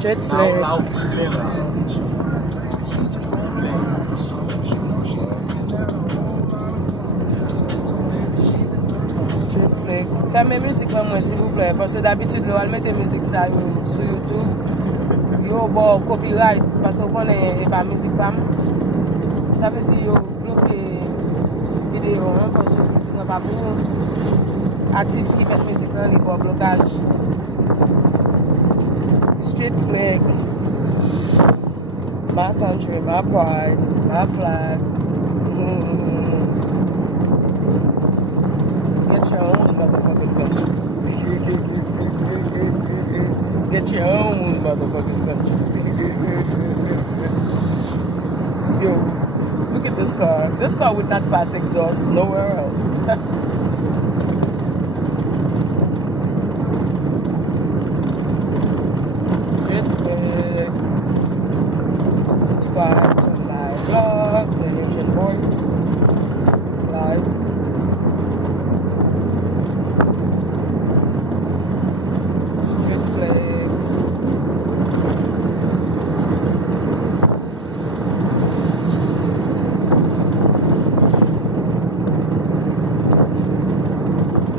Street flag. Street flag. Fermez musique moi s'il vous plaît parce que d'habitude nous allons mettre musique ça sur YouTube. Yo bon copyright parce qu'on connaît pas musique femme. Ça veut dire yo bloquer vidéo parce que musique pas pour artiste qui fait musique là, il y a blocage. Street flag. My country, my pride, my flag. Get your own motherfucking country. Get your own motherfucking country. Yo, look at this car. This car would not pass exhaust nowhere else. Subscribe to my vlog, The Haitian Voice Live. Street flags.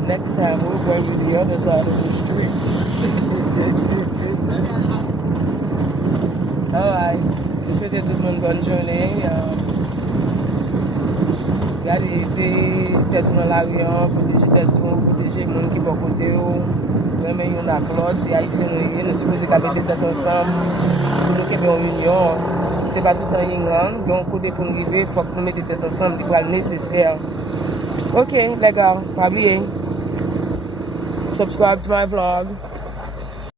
Next time we'll bring you the other side of the streets. Alright. Je souhaite tout le monde bonne journée. Regardez, tête dans l'avion, protéger tête, protéger les gens qui vont côté. Vraiment, il y en a Claude, c'est haïtien, nous sommes supposés mettre tête ensemble pour nous faire une union. Ce n'est pas tout le temps England, donc côté pour nous arriver, il faut que nous mettions tête ensemble, c'est nécessaire. Ok, les gars, pas oublier. Subscribe to my vlog.